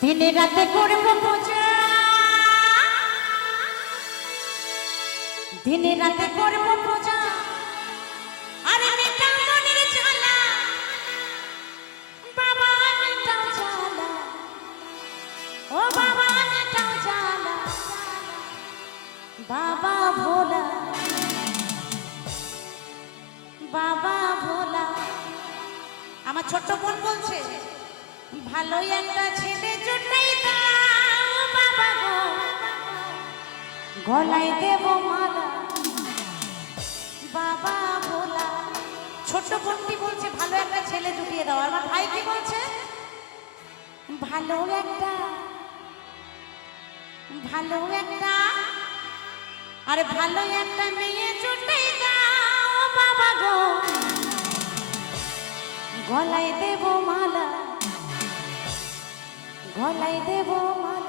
দিনে রাতে করব পূজা। দিনে রাতে করব পূজা। আরে মেটা মনের জ্বালা বাবা মেটাও জ্বালা ও বাবা মেটাও জ্বালা বাবা ভোলা। বাবা ভোলা। আমার ছোট্ট ভালোই একটা ছেলে জুটাই দাও বাবা গো। গলায় দেব মালা। বাবা ভোলা। ছোট্ট বোনটি বলছে, ভালো একটা ছেলে জুটিয়ে দাও। আমার ভাই কি বলছে? ভালো একটা ভালো একটা, আরে ভালো একটা মেয়ে জুটাই দাও বাবা গো। গলায় দেব মালা। গলায় দেব মালা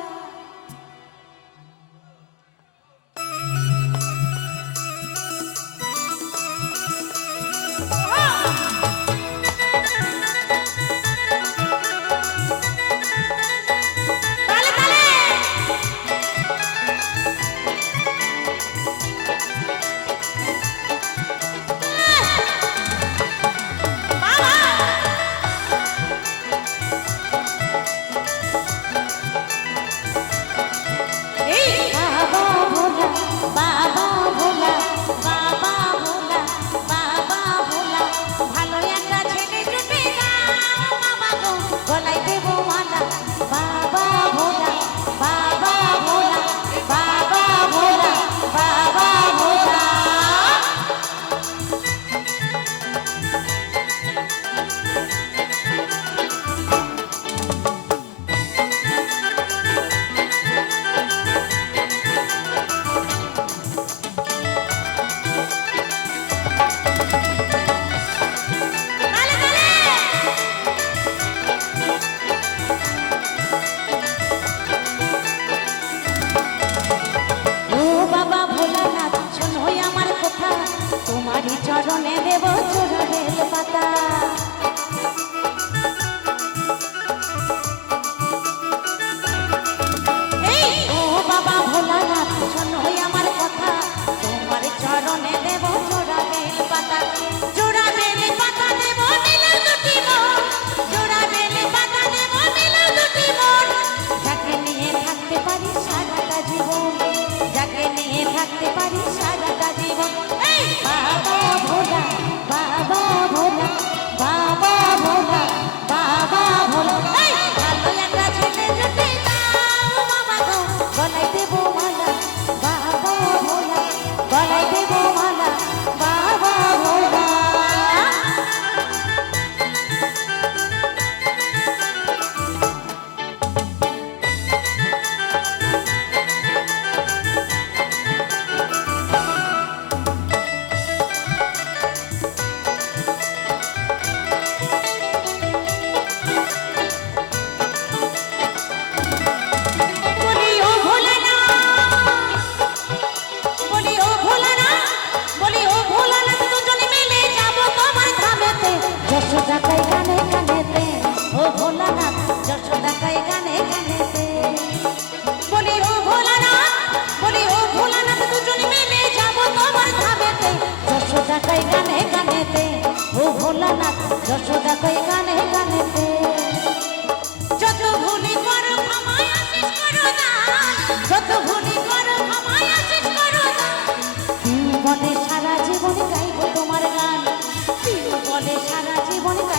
থাকতে পারি সারাটা জীবন। যাকে নিয়ে থাকতে পারি যশোদা তাই গানে গানেতে ও ভোলানাথ, যশোদা তাই গানে গানেতে বলি, ও ভোলানাথ, বলি, ও ভোলানাথ, দুজন মিলে যাব তোমার ধামেতে। যশোদা তাই গানে গানেতে ও ভোলানাথ, যশোদা তাই গানে গানেতে 보니까